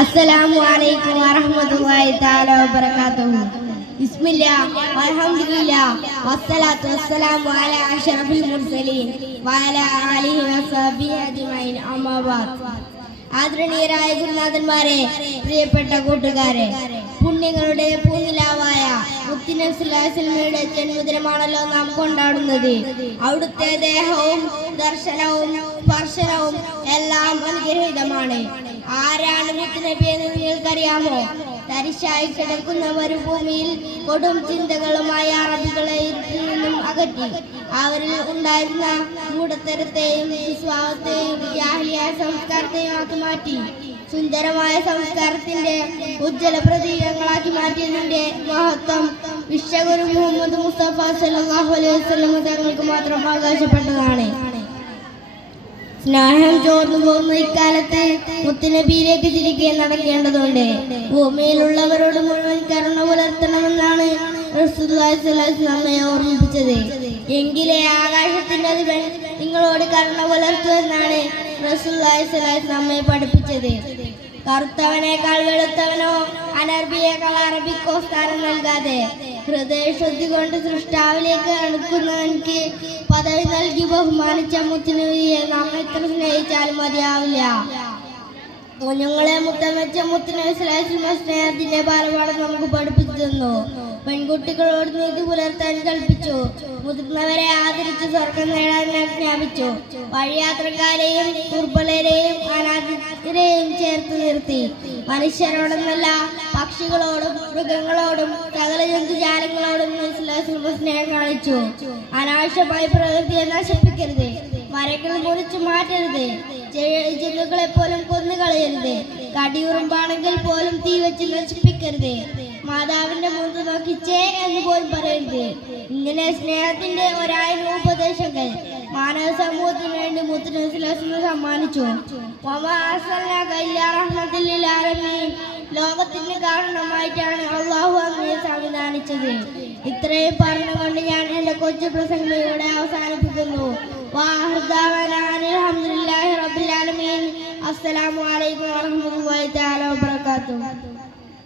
അസ്സലാമു അലൈക്കും വറഹ്മത്തുള്ളാഹി തആല വബറകാതുഹു. ബിസ്മില്ലാഹി അൽഹംദുലില്ലാഹി വസ്സലാത്തു വസ്സലാമു അലാ അഷറഫിൽ മുർസലീൻ വഅലാ ആലിഹി വസ്ഹബിഹി അജ്മഈൻ. അമ്മാ ബഅദ് ആദരണീയരായ ഗുരുനാഥന്മാരെ പ്രിയപ്പെട്ട കൂട്ടുകാരെ പുണ്യങ്ങളുടെ പൂനിലാവായ മുത്തിനസുലാസിൽമയുടെ ജന്മദിനമാണല്ലോ നാം കൊണ്ടാടുന്നത്. അവിടുത്തെ ദേഹവും ദർശനവും സ്പർശനവും എല്ലാം അനുഗ്രഹീതമാണ്. ആരാണ് മുത്തുനബി എന്ന് നിങ്ങൾക്കറിയാമോ? തരിശായി കിടക്കുന്ന മരുഭൂമിയിൽ കൊടും ചിന്തകളുമായ അറബികളെ നിന്നും അകറ്റി. അവരിൽ ഉണ്ടായിരുന്ന മൂടത്തരത്തെയും വിശ്വാസത്തെയും ജാഹ്ലിയ സംസ്കാരത്തെയും ആക്കി മാറ്റി. സുന്ദരമായ സംസ്കാരത്തിന്റെ ഉജ്ജ്വല പ്രതീകങ്ങളാക്കി മാറ്റിയതിന്റെ മഹത്വം വിശ്വഗുരു മുഹമ്മദ് മുസ്തഫ സല്ലല്ലാഹു അലൈഹി വസല്ലം തങ്ങൾക്ക് മാത്രം അവകാശപ്പെട്ടതാണ്. സ്നേഹം ചോർന്നു പോകുന്ന ഇക്കാലത്ത് മുത്തുനബിയിലേക്ക് തിരികെ നടക്കേണ്ടതുണ്ട്. ഭൂമിയിലുള്ളവരോട് മുഴുവൻ കരുണ പുലർത്തണമെന്നാണ് നമ്മെ ഓർമ്മിപ്പിച്ചത്. എങ്കിലേ ആകാശത്തിന്റെ അധിപൻ നിങ്ങളോട് കരുണ പുലർത്തുമെന്നാണ് നമ്മെ പഠിപ്പിച്ചത്. കറുത്തവനേക്കാൾ വെളുത്തവനോ അനർബിയേക്കാൾ അറബിക്കോ സ്ഥാനം നൽകാതെ ഹൃദയശുദ്ധി കൊണ്ട് സൃഷ്ടാവിലേക്ക് അടുക്കുന്നവൻക്ക് പദവി നൽകി ബഹുമാനിച്ച മുത്തിനുവിയെ നാം എത്ര സ്നേഹിച്ചാലും മതിയാവില്ല. കുഞ്ഞുങ്ങളെ മുത്തം വെച്ച മുത്തിന് സ്നേഹത്തിന്റെ ബാലപാഠം നമുക്ക് പഠിപ്പിച്ചു തന്നു. പെൺകുട്ടികളോട് നീതി പുലർത്താൻ കൽപ്പിച്ചു. മുതിർന്നവരെ ആദരിച്ച് സ്വർഗം നേടാൻ ആജ്ഞാപിച്ചു വഴിയാത്രക്കാരെയും ദുർബലരെയും അനാഥരെയും ചേർത്ത് നിർത്തി. മനുഷ്യരോടൊന്നല്ല പക്ഷികളോടും മൃഗങ്ങളോടും സകല ജന്തുജാലങ്ങളോടും സ്നേഹം കാണിച്ചു. അനാവശ്യമായി പ്രകൃതിയെ നശിപ്പിക്കരുത്. മരങ്ങൾ മുറിച്ചു മാറ്റരുത്. ജനുകളെ പോലും കൊന്നു കളയരുത്. കടിയുറുമ്പാണെങ്കിൽ പോലും തീ വെച്ച് നശിപ്പിക്കരുത്. മാതാവിന്റെ മുഖത്ത് നോക്കി ചേ എന്ന് പോലും പറയരുത്. ഇങ്ങനെ സ്നേഹത്തിന്റെ ഒരായിരം ഉപദേശങ്ങൾ മാനവ സമൂഹത്തിന് വേണ്ടി മുത്തുനസിലാസിന് സമ്മാനിച്ചു. ലോകത്തിന് കാരണമായിട്ടാണ് അള്ളാഹു അങ്ങനെ സംവിധാനിച്ചത്. ഇത്രയും പറഞ്ഞുകൊണ്ട് ഞാൻ എന്റെ കൊച്ചു പ്രസംഗം ഇവിടെ അവസാനിപ്പിക്കുന്നു. അസ്സലാമു അലൈക്കും വറഹ്മത്തുള്ളാഹി തആല വബറകാതുഹു.